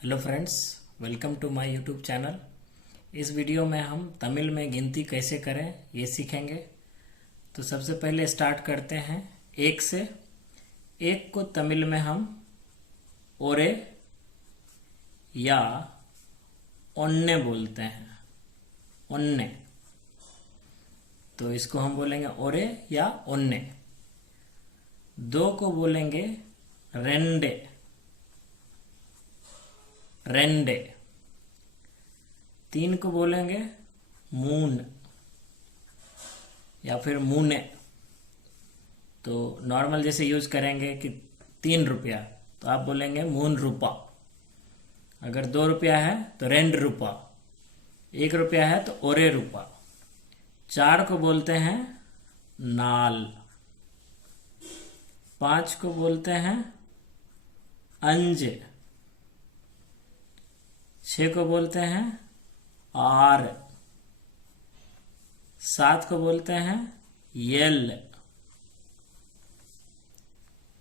Hello friends, welcome to my YouTube channel. इस video में हम तमिल में गिनती कैसे करें ये सीखेंगे। तो सबसे पहले स्टार्ट करते हैं एक से। एक को तमिल में हम ओरे या ओन्ने बोलते हैं। ओन्ने, तो इसको हम बोलेंगे ओरे या ओन्ने। दो को बोलेंगे रेंडे, रेंडे। तीन को बोलेंगे मून या फिर मूने। तो नॉर्मल जैसे यूज करेंगे कि 3 रुपया, तो आप बोलेंगे मून रूपा। अगर 2 रुपया है तो रेंड रूपा, 1 रुपया है तो ओरे रूपा। 4 को बोलते हैं नाल। 5 को बोलते हैं अंज। 6 को बोलते हैं आर। 7 को बोलते हैं यल।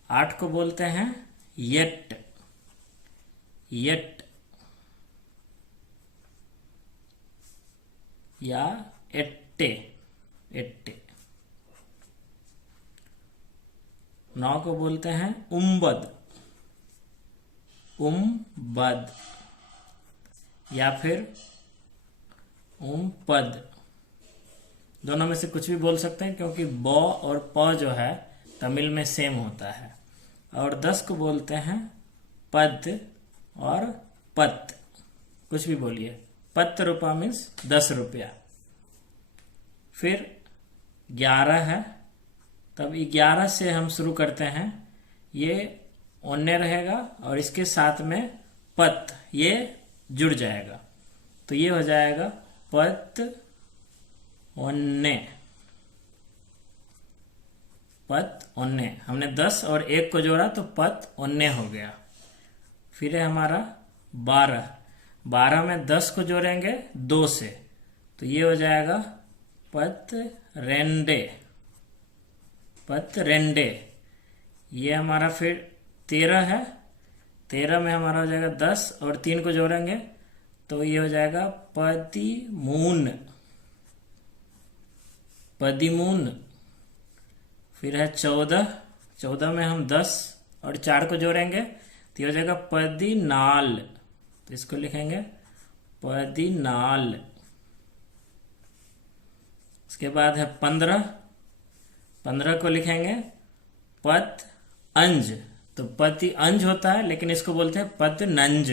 8 को बोलते हैं येट, येट या एट्टे, एट्टे। 9 को बोलते हैं उम्बद, उम्बद या फिर पद। दोनों में से कुछ भी बोल सकते हैं क्योंकि ब और प जो है तमिल में सेम होता है। और 10 को बोलते हैं पद और पत, कुछ भी बोलिए। पत रूपा मीन्स 10 रुपया। फिर 11 है, तब 11 से हम शुरू करते हैं। ये ओन्ने रहेगा और इसके साथ में पत ये जुड़ जाएगा, तो ये हो जाएगा पत ओन्ने, पत ओन्ने। हमने 10 और 1 को जोड़ा तो पत ओन्ने हो गया। फिर है हमारा 12। 12 में 10 को जोड़ेंगे 2 से, तो ये हो जाएगा पत रेंडे, पत रेंडे। ये हमारा फिर 13 है। 13 में हमारा हो जाएगा 10 और 3 को जोड़ेंगे तो ये हो जाएगा पदिमून, पदिमून। फिर है 14। 14 में हम 10 और 4 को जोड़ेंगे तो ये हो जाएगा पदिनाल, तो इसको लिखेंगे पदिनाल। उसके बाद है 15। 15 को लिखेंगे पत अंज, तो पति अंज होता है लेकिन इसको बोलते हैं पद नंज,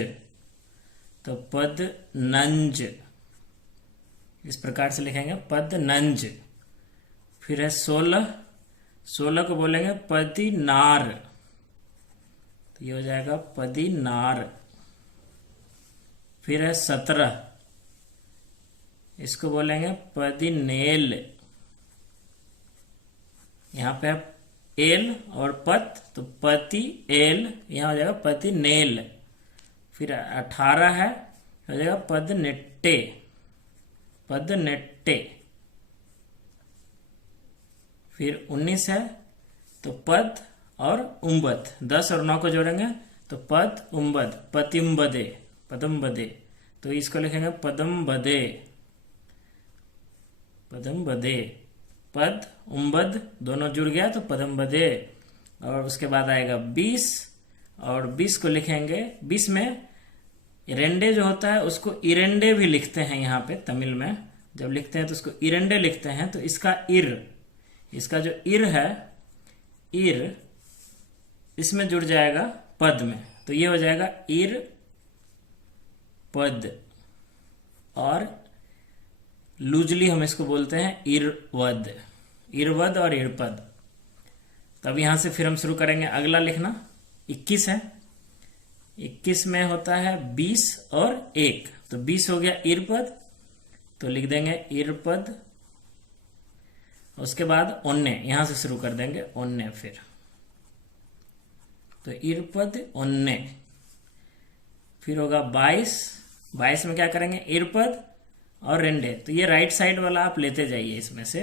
तो पद नंज इस प्रकार से लिखेंगे पद नंज। फिर है 16। 16 को बोलेंगे पति नार, तो ये हो जाएगा पति नार। फिर है 17। इसको बोलेंगे पति नेल। यहाँ पे है एल और पत, तो पति एल, यहाँ हो जाएगा पति नेल। फिर 18 है, हो जाएगा पद नेट्टे, पद नेट्टे। फिर 19 है तो पद और उम्बद, 10 और 9 को जोड़ेंगे तो पद उम्बद, पतिम्बदे, पदम्बदे। तो इसको लिखेंगे पदम्बदे, पदम्बदे। पद उम्बद दोनों जुड़ गया तो पदम्बदे। और उसके बाद आएगा 20, और 20 को लिखेंगे, 20 में रेंडे जो होता है उसको इरेंडे भी लिखते हैं। यहाँ पे तमिल में जब लिखते हैं तो उसको इरेंडे लिखते हैं। तो इसका इसका जो इर है, इर इसमें जुड़ जाएगा पद में, तो ये हो जाएगा इर पद। और लूजली हम इसको बोलते हैं इरवद, इरवद और इरपद। तब यहां से फिर हम शुरू करेंगे अगला लिखना। 21 है। 21 में होता है 20 और 1, तो 20 हो गया इरपद, तो लिख देंगे इरपद। उसके बाद ओन्ने, यहां से शुरू कर देंगे ओन्ने। फिर तो इरपद ओन्ने। फिर होगा 22। 22 में क्या करेंगे, इरपद और रेंडे। तो ये राइट साइड वाला आप लेते जाइए इसमें से,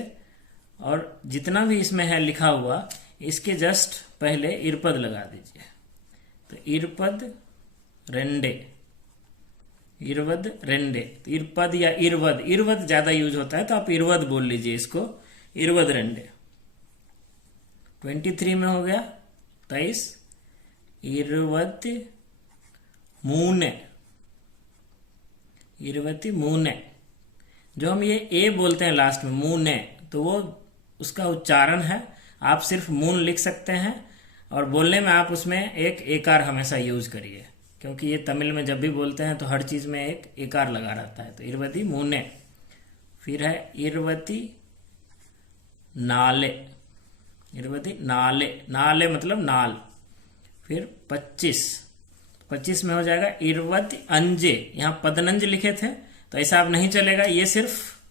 और जितना भी इसमें है लिखा हुआ इसके जस्ट पहले इरपद लगा दीजिए। तो इरपद रेंडे, इरवद रेंडे, तो इरपद या इरवद, इरवद ज्यादा यूज होता है तो आप इरवद बोल लीजिए इसको, इरवद रेंडे। 23 में हो गया 23, इरवति मूने, इरवति मूने। जो हम ये ए बोलते हैं लास्ट में मूने, तो वो उसका उच्चारण है, आप सिर्फ मून लिख सकते हैं और बोलने में आप उसमें एक एकार हमेशा यूज करिए, क्योंकि ये तमिल में जब भी बोलते हैं तो हर चीज में एक एकार लगा रहता है। तो इरवती मूने। फिर है इरवती नाले, इरवती नाले, नाले मतलब नाल। फिर 25 में हो जाएगा इरवती अंजे। यहाँ पदनंज लिखे थे तो ऐसा अब नहीं चलेगा, ये सिर्फ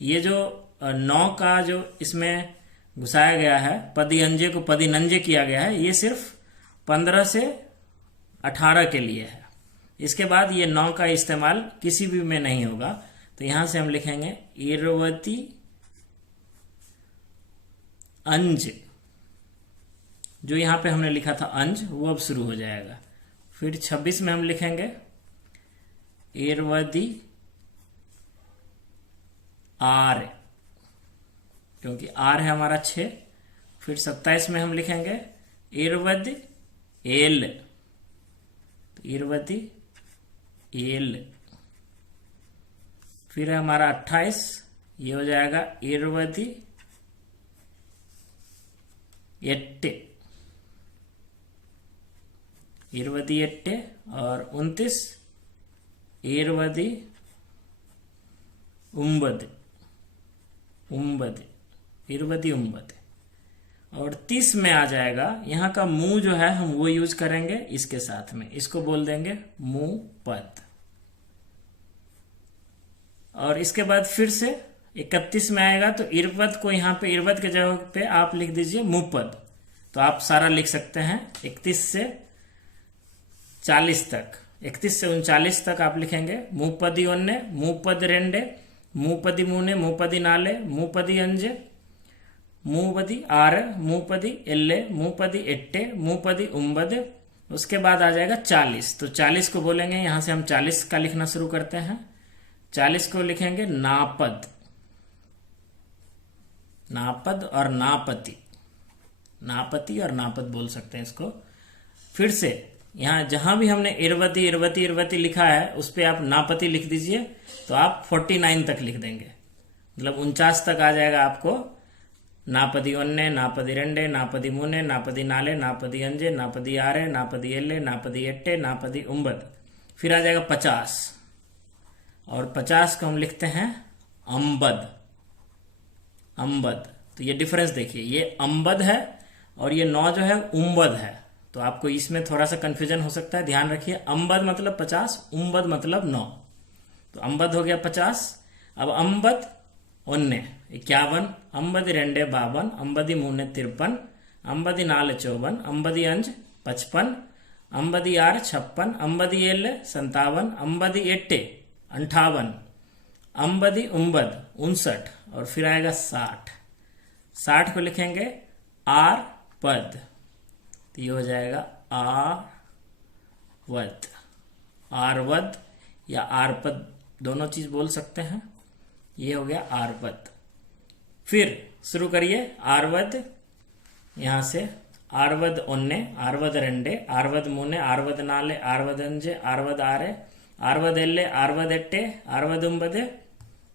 ये जो 9 का जो इसमें घुसाया गया है, पदी अंजे को पदी नंजे किया गया है, ये सिर्फ 15 से 18 के लिए है। इसके बाद ये 9 का इस्तेमाल किसी भी में नहीं होगा। तो यहां से हम लिखेंगे इरवती अंज, जो यहां पे हमने लिखा था अंज वो अब शुरू हो जाएगा। फिर 26 में हम लिखेंगे इरवती आर, क्योंकि आर है हमारा 6। फिर 27 में हम लिखेंगे इरवद एल, तो इरवती एल। फिर है हमारा 28, ये हो जाएगा इरवती एट्टे, इरवती एट्टे। और 29 इरवती उम्बद, उम्बद, इरवती उम्बद। और 30 में आ जाएगा, यहाँ का मुंह जो है हम वो यूज करेंगे इसके साथ में, इसको बोल देंगे मुंह पद। और इसके बाद फिर से 31 में आएगा तो इरवद को यहाँ पे इरवद के जगह पे आप लिख दीजिए मुंह पद। तो आप सारा लिख सकते हैं 31 से 40 तक, 31 से 39 तक आप लिखेंगे मुंहपदी ओन्ने, मुंहपद रेंडे, मुंहपदी मूने, मुंहपदी नाले, मुंहपदी अंजे, मुंहपदी आर, मुंहपदी एल्ले, मुंहपदी एट्टे, मुंहपदी उम्बद। उसके बाद आ जाएगा 40। तो 40 को बोलेंगे, यहां से हम 40 का लिखना शुरू करते हैं। 40 को लिखेंगे नापद, नापद और नापति, नापति और नापद बोल सकते हैं इसको। फिर से यहां जहां भी हमने इरवती इरवती इरवती लिखा है उस पे आप नापति लिख दीजिए, तो आप 49 तक लिख देंगे, मतलब 49 तक आ जाएगा आपको। नापदी ओन्ने, नापदी रेंडे, नापदी मुने, नापदी नाले, नापदी अंजे, नापदी आरे, नापदी एल्ले, नापदी एट्टे, नापदी उम्बद। फिर आ जाएगा 50, और 50 को हम लिखते हैं अम्बद, अम्बद। तो ये डिफरेंस देखिए, ये अम्बद है और ये 9 जो है उम्बद है। तो आपको इसमें थोड़ा सा कंफ्यूजन हो सकता है, ध्यान रखिए। अम्बद मतलब 50, उम्बद मतलब 9। तो अम्बद हो गया 50। अब अम्बद ओन्ने 51, अंबदी रेंडे 52, अंबदी मूने 53, अंबदी नाले 54, अंबदी अंज 55, अंबदी आर 56, अंबदी एल 57, अंबदी एट्टे 58, अंबदी उम्बद 59, और फिर आएगा 60। 60 को लिखेंगे आर पद, तो ये हो जाएगा आरवद, आरवद या आरपद दोनों चीज बोल सकते हैं। ये हो गया आरवद। फिर शुरू करिए आरवद, यहां से आरवद ओन्ने, आरवद रेंडे, आरवद मुने, आरवद नाले, आरवद अंजे, आरवद आरे, आरवद एल्ले, आरवद एट्टे, आरवद उम्बदे।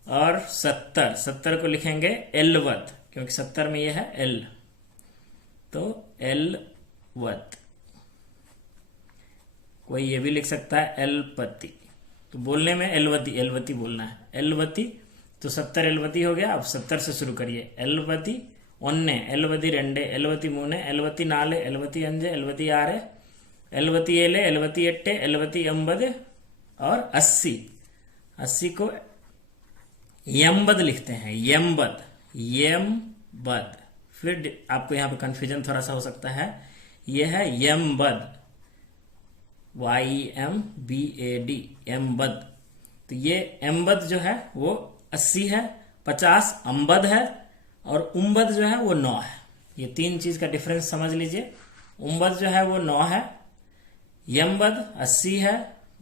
और 70 को लिखेंगे एलवद, क्योंकि 70 में ये है एल, तो एलवद। कोई ये भी लिख सकता है एलपति, तो बोलने में एलवती एलवती बोलना है, एलवती। तो 70 एलवती हो गया। अब 70 से शुरू करिए। एलवती ओन्ने, एलवती रेंडे, एलवती मूने, एलवती नाले, एलवती अंजे, एलवती आरे, एलवती एले, एलवती एट्टे, एलवती अंबद। और 80 को यमबद लिखते हैं, यमबद, यमबद। फिर आपको यहाँ पे कंफ्यूजन थोड़ा सा हो सकता है, यह है यमबद, YMBAD, एम्बद। तो ये एम्बद जो है वो 80 है, 50 अम्बद है, और उम्बद जो है वो 9 है। ये तीन चीज का डिफरेंस समझ लीजिए। उम्बद जो है वो 9 है, यमबद 80 है,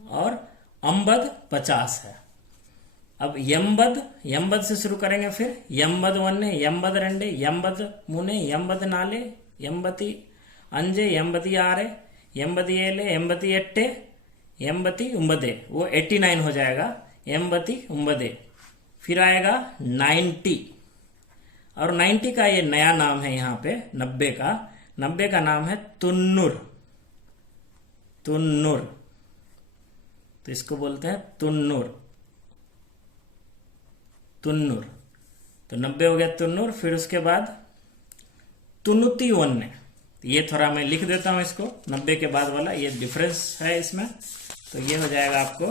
और अंबद 50 है। अब यमबद से शुरू करेंगे, फिर यमबद वन्ने, यमबद रंडे, यमबद मुने, यमबद नाले, यमबती अंजे, यमबती आरे, यमबती एले, यमबती एट्टे, यमबती उम्बदे, वो 89 हो जाएगा, यमबती उम्बदे। फिर आएगा 90, और 90 का ये नया नाम है यहाँ पे, 90 का नाम है तुन्नुर। तो इसको बोलते हैं तुन्नुर। तो 90 हो गया तुन्नुर। फिर उसके बाद तुनुती वन्ने, ये थोड़ा मैं लिख देता हूं इसको, 90 के बाद वाला ये डिफरेंस है इसमें। तो ये हो जाएगा आपको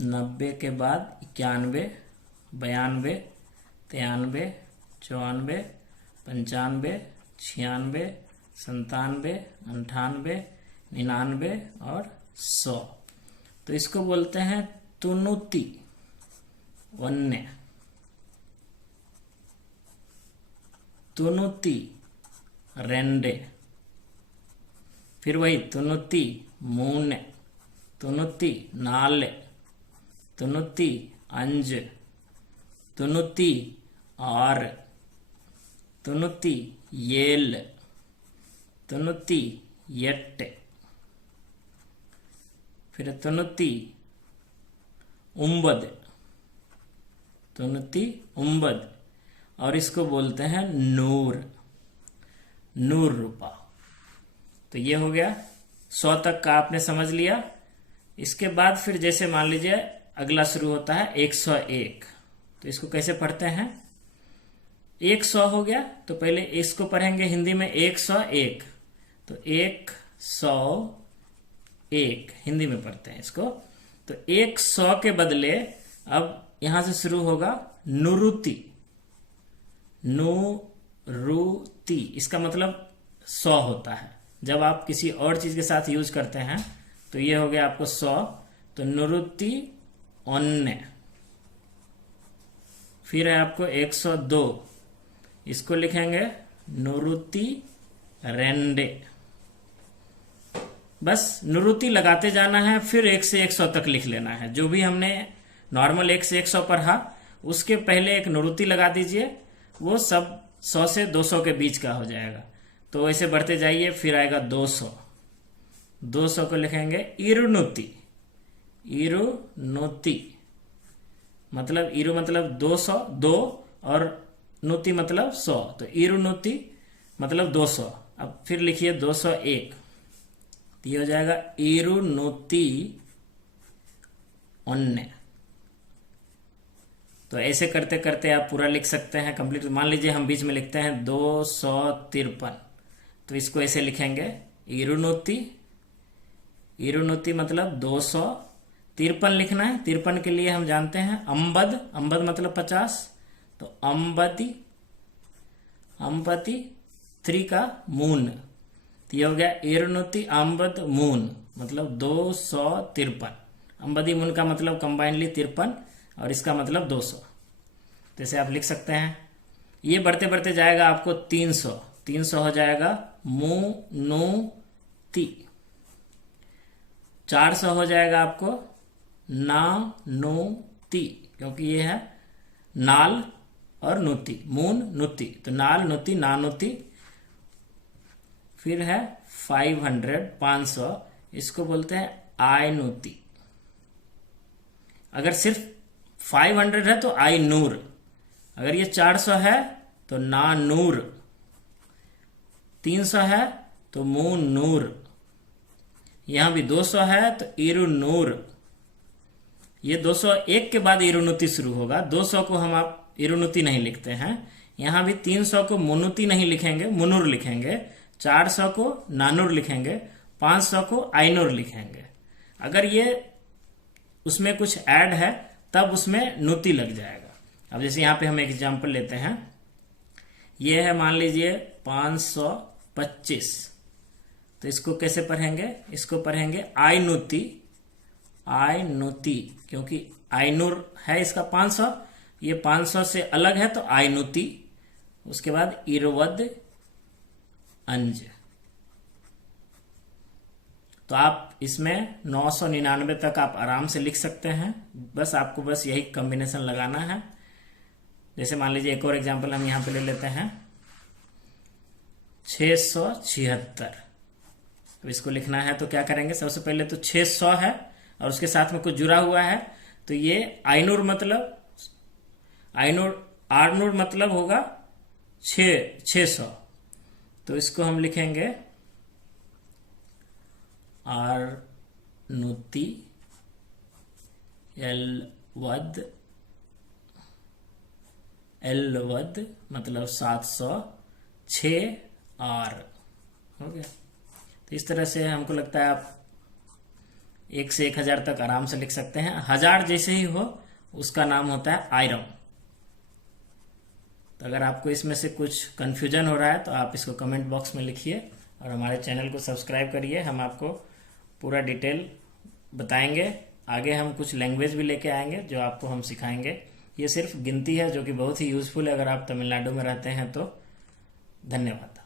90 के बाद 91, 92, 93, 94, 95, 96, 97, 98, 99 और 100। तो इसको बोलते हैं तुनुती वन्ने, तुनुती रेंडे। फिर वही तुनुती मूने, तुनुती नाले, तुनुती अंज, तुनुती आर, तुनुती येल, तुनुती एट्टे। फिर तुनुती उम्बद, और इसको बोलते हैं नूर रुपा। तो ये हो गया 100 तक का आपने समझ लिया। इसके बाद फिर जैसे मान लीजिए अगला शुरू होता है 101, तो इसको कैसे पढ़ते हैं? 100 हो गया तो पहले इसको पढ़ेंगे हिंदी में 101, तो 101 हिंदी में पढ़ते हैं इसको। तो 100 के बदले अब यहां से शुरू होगा नुरुति। इसका मतलब 100 होता है। जब आप किसी और चीज के साथ यूज करते हैं तो ये हो गया आपको 100। तो नुरुति ओन्ने। फिर है आपको 102, इसको लिखेंगे नुरुति रेंडे। बस नुरुति लगाते जाना है, फिर 1 से 100 तक लिख लेना है। जो भी हमने नॉर्मल 1 से 100 पढ़ा उसके पहले एक नुरुति लगा दीजिए, वो सब 100 से 200 के बीच का हो जाएगा। तो ऐसे बढ़ते जाइए, फिर आएगा 200। 200 को लिखेंगे इरुनुति। मतलब इरु मतलब 200, 2 और नुति मतलब 100, तो इरुनुति मतलब 200। अब फिर लिखिए 201, तो ये हो जाएगा इरुनुति ओन्ने। तो ऐसे करते करते आप पूरा लिख सकते हैं कंप्लीट। मान लीजिए हम बीच में लिखते हैं 253, तो इसको ऐसे लिखेंगे इरुनुति मतलब 253 लिखना है। 53 के लिए हम जानते हैं अंबद मतलब 50, तो अंबति 3 का मून, तो ये हो गया इरुनुति अंबद मून मतलब 253। अंबदी मून का मतलब कंबाइनली 53 और इसका मतलब 200। तो इसे आप लिख सकते हैं। ये बढ़ते बढ़ते जाएगा आपको 300 हो जाएगा मुनुति। 400 हो जाएगा आपको नानुति, क्योंकि ये है नाल और नुति, मून नुति, तो नाल नुति नानुति। फिर है 500, इसको बोलते हैं आयनुति। अगर सिर्फ 500 है तो आई नूर, अगर ये 400 है तो ना नूर, 300 है तो मून नूर, यहां भी 200 है तो इरु नूर। ये 201 के बाद इरुनुति शुरू होगा। 200 को हम आप इरुनुति नहीं लिखते हैं। यहां भी 300 को मुनुति नहीं लिखेंगे, मुनुर लिखेंगे। 400 को नानुर लिखेंगे, 500 को आइनुर लिखेंगे। अगर ये उसमें कुछ ऐड है तब उसमें नुति लग जाएगा। अब जैसे यहाँ पे हम एक एग्जांपल लेते हैं, ये है मान लीजिए 525, तो इसको कैसे पढ़ेंगे? इसको पढ़ेंगे आइनुति, क्योंकि आइनुर है इसका 500, ये 500 से अलग है तो आइनुति। उसके बाद इरवद अंज, तो आप इसमें 999 तक आप आराम से लिख सकते हैं। बस आपको बस यही कॉम्बिनेशन लगाना है। जैसे मान लीजिए एक और एग्जांपल हम यहाँ पे ले लेते हैं 676। तो इसको लिखना है तो क्या करेंगे, सबसे पहले तो 600 है और उसके साथ में कुछ जुड़ा हुआ है, तो ये आइनूर मतलब आरनूर मतलब होगा 600। तो इसको हम लिखेंगे आर नुति एल वद मतलब 706 आर हो गया। तो इस तरह से हमको लगता है आप 1 से 1000 तक आराम से लिख सकते हैं। 1000 जैसे ही हो उसका नाम होता है आयरन। तो अगर आपको इसमें से कुछ कंफ्यूजन हो रहा है तो आप इसको कमेंट बॉक्स में लिखिए और हमारे चैनल को सब्सक्राइब करिए। हम आपको पूरा डिटेल बताएंगे। आगे हम कुछ लैंग्वेज भी लेके आएंगे जो आपको हम सिखाएंगे। ये सिर्फ गिनती है जो कि बहुत ही यूजफुल है अगर आप तमिलनाडु में रहते हैं तो। धन्यवाद।